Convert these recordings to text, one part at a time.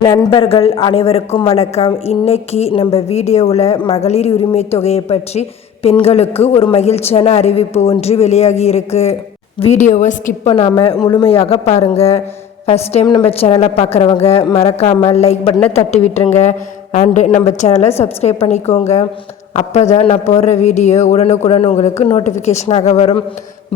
நண்பர்கள் அனைவருக்கும் வணக்கம். இன்னைக்கு நம்ம வீடியோவில் மகளிர் உரிமை தொகையை பற்றி பெண்களுக்கு ஒரு மகிழ்ச்சியான அறிவிப்பு ஒன்று வெளியாகி இருக்கு. வீடியோவை ஸ்கிப் பண்ணாமல் முழுமையாக பாருங்கள். ஃபஸ்ட் டைம் நம்ம சேனலை பார்க்குறவங்க மறக்காமல் லைக் பட்டனை தட்டி விட்டுருங்க. அண்டு நம்ம சேனலை சப்ஸ்கிரைப் பண்ணிக்கோங்க. அப்போ தான் நான் போடுற வீடியோ உடனுக்குடன் உங்களுக்கு நோட்டிஃபிகேஷனாக வரும்.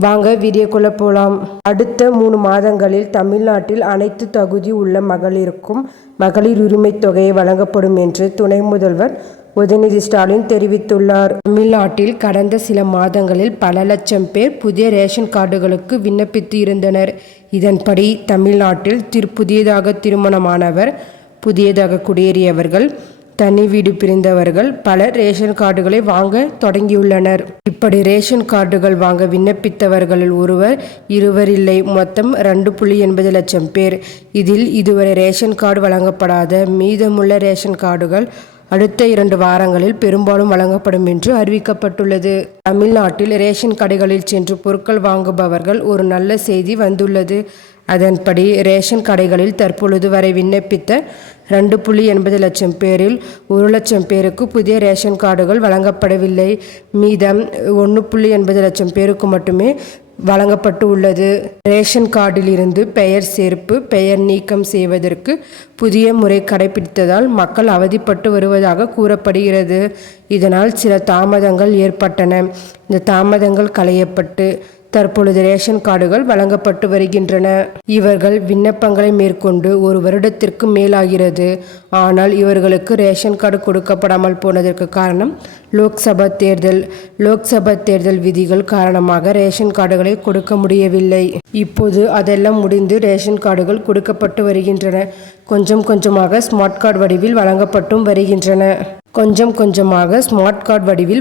வாங்க வீடியோக்குள்ளே போகலாம். அடுத்த 3 மாதங்களில் தமிழ்நாட்டில் அனைத்து தகுதி உள்ள மகளிருக்கும் மகளிர் உரிமை தொகையை வழங்கப்படும் என்று துணை முதல்வர் உதயநிதி ஸ்டாலின் தெரிவித்துள்ளார். தமிழ்நாட்டில் கடந்த சில மாதங்களில் பல லட்சம் பேர் புதிய ரேஷன் கார்டுகளுக்கு விண்ணப்பித்து இருந்தனர். இதன்படி தமிழ்நாட்டில் புதியதாக திருமணமானவர், புதியதாக குடியேறியவர்கள், தனி வீடு பிரிந்தவர்கள் பலர் ரேஷன் கார்டுகளை வாங்க தொடங்கியுள்ளனர். இப்படி ரேஷன் கார்டுகள் வாங்க விண்ணப்பித்தவர்களில் ஒருவர், இருவர் இல்லை, மொத்தம் 2.80 லட்சம் பேர். இதில் இதுவரை ரேஷன் கார்டு வழங்கப்படாத மீதமுள்ள ரேஷன் கார்டுகள் அடுத்த 2 வாரங்களில் பெரும்பாலும் வழங்கப்படும் என்று அறிவிக்கப்பட்டுள்ளது. தமிழ்நாட்டில் ரேஷன் கடைகளில் சென்று பொருட்கள் வாங்குபவர்கள் ஒரு நல்ல செய்தி வந்துள்ளது. அதன்படி ரேஷன் கடைகளில் தற்பொழுது வரை விண்ணப்பித்த 2.80 லட்சம் பேரில் 1 லட்சம் பேருக்கு புதிய ரேஷன் கார்டுகள் வழங்கப்படவில்லை. மீதம் 1.80 லட்சம் பேருக்கு மட்டுமே வழங்கப்பட்டு உள்ளது. ரேஷன் கார்டில் இருந்து பெயர் சேர்ப்பு, பெயர் நீக்கம் செய்வதற்கு புதிய முறை கடைபிடித்ததால் மக்கள் அவதிப்பட்டு வருவதாக கூறப்படுகிறது. இதனால் சில தாமதங்கள் ஏற்பட்டன. இந்த தாமதங்கள் களையப்பட்டு தற்பொழுது ரேஷன் கார்டுகள் வழங்கப்பட்டு வருகின்றன. இவர்கள் விண்ணப்பங்களை மேற்கொண்டு 1 வருடத்திற்கு மேலாகிறது. ஆனால் இவர்களுக்கு ரேஷன் கார்டு கொடுக்கப்படாமல் போனதற்கு காரணம் லோக்சபா தேர்தல் விதிகள் காரணமாக ரேஷன் கார்டுகளை கொடுக்க முடியவில்லை. இப்போது அதெல்லாம் முடிந்து ரேஷன் கார்டுகள் கொடுக்கப்பட்டு வருகின்றன. கொஞ்சம் கொஞ்சமாக ஸ்மார்ட் கார்டு வடிவில் வழங்கப்பட்டும் வருகின்றன.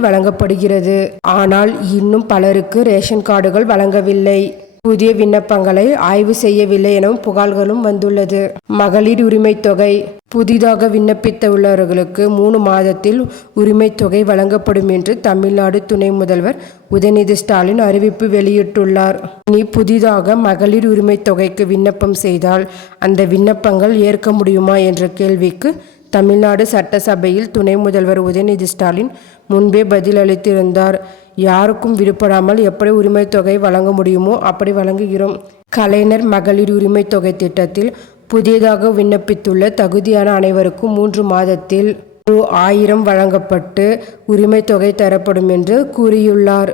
வழங்கப்படுகிறது. ஆனால் இன்னும் பலருக்கு ரேஷன் கார்டுகள் வழங்கவில்லை. புதிய விண்ணப்பங்களை ஆய்வு செய்யவில்லை எனவும் புகார்களும் வந்துள்ளது. மகளிர் உரிமை தொகை புதிதாக விண்ணப்பித்த உள்ளவர்களுக்கு 3 மாதத்தில் உரிமை தொகை வழங்கப்படும் என்று தமிழ்நாடு துணை முதல்வர் உதயநிதி ஸ்டாலின் அறிவிப்பு வெளியிட்டுள்ளார். இனி புதிதாக மகளிர் உரிமை தொகைக்கு விண்ணப்பம் செய்தால் அந்த விண்ணப்பங்கள் ஏற்க முடியுமா என்ற கேள்விக்கு தமிழ்நாடு சட்டசபையில் துணை முதல்வர் உதயநிதி ஸ்டாலின் முன்பே பதிலளித்திருந்தார். யாருக்கும் விடுபடாமல் எப்படி உரிமை தொகை வழங்க முடியுமோ அப்படி வழங்குகிறோம். கலைஞர் மகளிர் உரிமை தொகை திட்டத்தில் புதியதாக விண்ணப்பித்துள்ள தகுதியான அனைவருக்கும் 3 மாதத்தில் 1000 வழங்கப்பட்டு உரிமை தொகை தரப்படும் என்று கூறியுள்ளார்.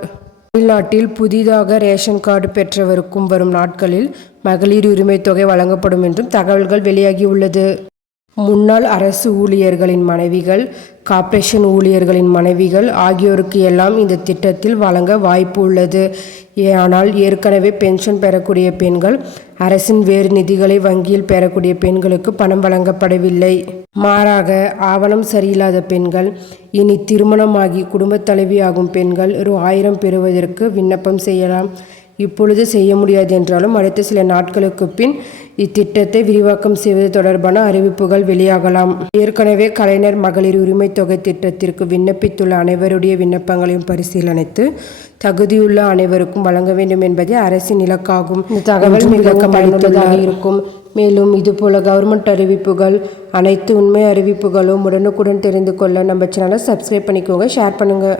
தமிழ்நாட்டில் புதிதாக ரேஷன் கார்டு பெற்றவருக்கும் வரும் நாட்களில் மகளிர் உரிமை தொகை வழங்கப்படும் என்றும் தகவல்கள் வெளியாகியுள்ளது. முன்னாள் அரசு ஊழியர்களின் மனைவிகள், கார்ப்பரேஷன் ஊழியர்களின் மனைவிகள் ஆகியோருக்கு எல்லாம் இந்த திட்டத்தில் வழங்க வாய்ப்பு உள்ளது. ஆனால் ஏற்கனவே பென்ஷன் பெறக்கூடிய பெண்கள், அரசின் வேறு நிதிகளை வங்கியில் பெறக்கூடிய பெண்களுக்கு பணம் வழங்கப்படவில்லை. மாறாக ஆவணம் சரியில்லாத பெண்கள், இனி திருமணமாகி குடும்பத் தலைவியாகும் பெண்கள் 1000 பெறுவதற்கு விண்ணப்பம் செய்யலாம். இப்பொழுது செய்ய முடியாது என்றாலும் அடுத்த சில நாட்களுக்கு பின் இத்திட்டத்தை விரிவாக்கம் செய்வது தொடர்பான அறிவிப்புகள் வெளியாகலாம். ஏற்கனவே கலைஞர் மகளிர் உரிமை தொகை திட்டத்திற்கு விண்ணப்பித்துள்ள அனைவருடைய விண்ணப்பங்களையும் பரிசீலனைத்து தகுதியுள்ள அனைவருக்கும் வழங்க வேண்டும் என்பதே அரசின் இலக்காகும். இந்த தகவல் மிகவும் பயனுள்ளதாக இருக்கும். மேலும் இதுபோல கவர்மெண்ட் அறிவிப்புகள், அனைத்து உண்மை அறிவிப்புகளும் உடனுக்குடன் தெரிந்து கொள்ள நம்ம சேனலை சப்ஸ்கிரைப் பண்ணிக்கோங்க, ஷேர் பண்ணுங்கள்.